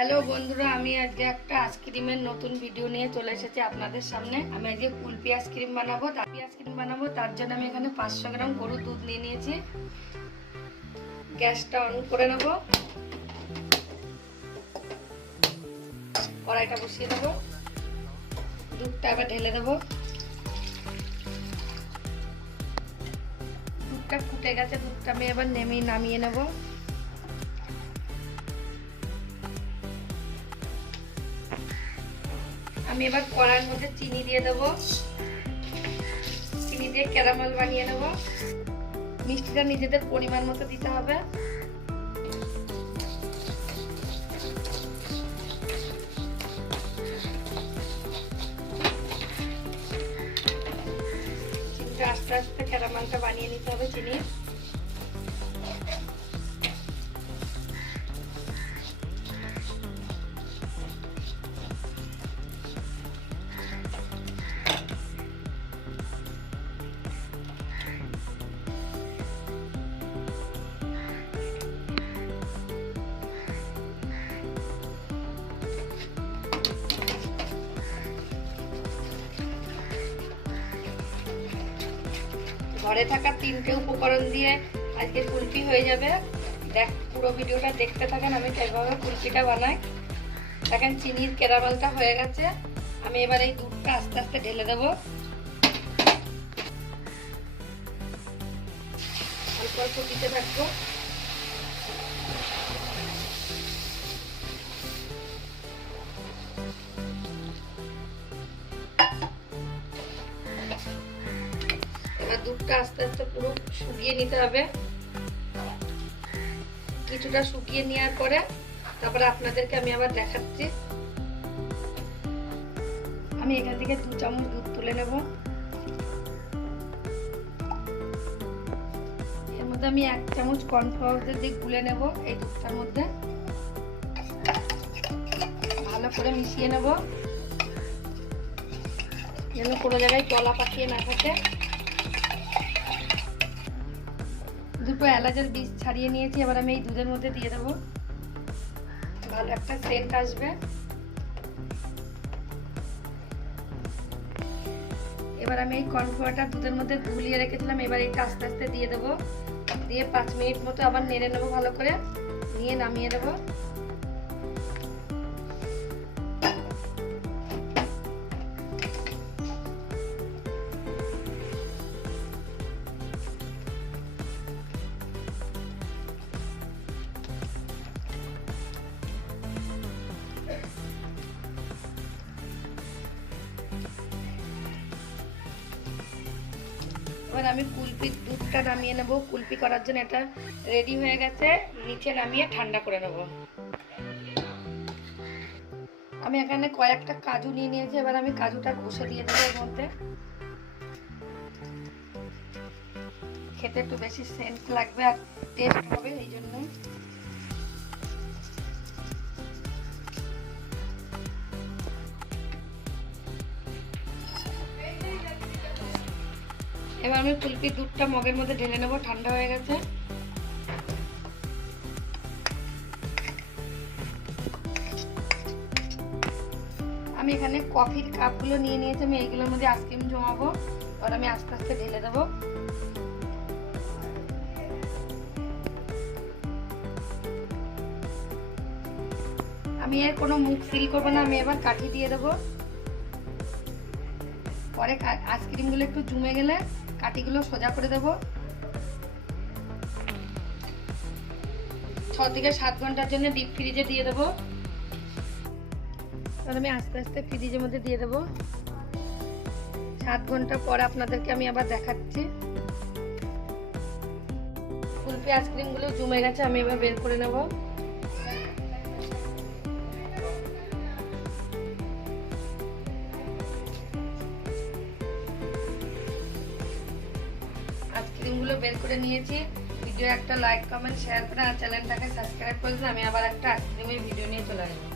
Hello বন্ধুরা, আমি আজকে একটা আইসক্রিমের নতুন ভিডিও নিয়ে চলে এসেছি আপনাদের সামনে। আমি আজকে কুলপি আইসক্রিম বানাবো। তার জন্য আমি এখানে 500 গ্রাম গরুর দুধ নিয়ে নিয়েছি। গ্যাসটা অন করে নেব, কড়াইটা বসিয়ে দেবো, দুধটা এবার ঢেলে দেবো। দুধটা ফুটে গেছে, দুধটা আমি এবার নামিয়ে নেব। আমি এবার কড়াইয়ের মধ্যে চিনি দিয়ে দেবো, চিনি দিয়ে ক্যারামেল বানিয়ে নেব। মিষ্টিটা নিজেদের পরিমাণ মতো দিতে হবে। চিনিটা আস্তে আস্তে ক্যারামেলটা বানিয়ে নিতে হবে চিনি। ঘরে থাকা 3টে উপকরণ দিয়ে আজকে কুলপি হয়ে যাবে। পুরো ভিডিওটা দেখতে থাকেন, আমি কিভাবে কুলপিটা বানাই। দেখেন চিনির ক্যারামেলটা হয়ে গেছে। আমি এবার এই দুধটা আস্তে আস্তে ঢেলে দেবো। অল্প অল্প দিতে থাকবো। দুধটা আস্তে আস্তে পুরো শুকিয়ে নিতে হবে। কিছুটা শুকিয়ে নেওয়ার পরে তারপরে আপনাদেরকে আমি আবার দেখাচ্ছি। আমি এখান থেকে 2 চামচ দুধ তুলে নেব। এর মধ্যে আমি 1 চামচ কর্নফ্লাওয়ার দিয়ে গুলে নেব। এই দুধটার মধ্যে ভালো করে মিশিয়ে নেব, যেন কোনো জায়গায় তলা পাকিয়ে না থাকে। 2টো এলাচের বীজ ছাড়িয়ে নিয়েছি। এবার আমি এই দুধের মধ্যে দিয়ে দেবো, ভালো একটা সেন্ট আসবে। এবার আমি এই কর্নফ্লাওয়ারটা দুধের মধ্যে গুলিয়ে রেখেছিলাম, এবার এইটা আস্তে আস্তে দিয়ে দেবো। দিয়ে 5 মিনিট মতো আবার নেড়ে নেবো ভালো করে, নিয়ে নামিয়ে দেবো। এবার আমি কুলপির দুধটা নামিয়ে নেব। কুলপি করার জন্য এটা রেডি হয়ে গেছে। নিচে নামিয়ে ঠান্ডা করে নেব। আমি এখানে কয়েকটা কাজু নিয়ে নিয়েছি। এবার আমি কাজুটা ঘষে দিয়ে দেবো এর মধ্যে। খেতে একটু বেশি সেন্ট লাগবে আর টেস্ট হবে, এই জন্য। এবার আমি কুলপির দুধটা মগের মধ্যে ঢেলে নেব, ঠান্ডা হয়ে গেছে। আমি এখানে কফির কাপগুলো নিয়ে নিয়েছি। আমি এইগুলোর মধ্যে আইসক্রিম জমাবো। এবার আমি আস্তে আস্তে ঢেলে দেবো। আমি এর কোনো মুখ সিল করবো না, আমি এবার কাঠি দিয়ে দেবো। পরে আইসক্রিমগুলো একটু জমে গেলে কাঠিগুলো সোজা করে দেবো। 6 থেকে 7 ঘন্টার জন্য ডিপ ফ্রিজে দিয়ে দেবো। এবার আমি আস্তে আস্তে ফ্রিজের মধ্যে দিয়ে দেবো। 7 ঘন্টা পরে আপনাদেরকে আমি আবার দেখাচ্ছি। কুলপি আইসক্রিমগুলো জমে গেছে, আমি এবার বের করে নেব। আইসক্রিমগুলো বের করে নিয়েছি। ভিডিও একটা লাইক কমেন্ট শেয়ার করে আর চ্যানেলটাকে সাবস্ক্রাইব করে দিন। আমি আবার একটা আইসক্রিমের ভিডিও নিয়ে চলে আসবো।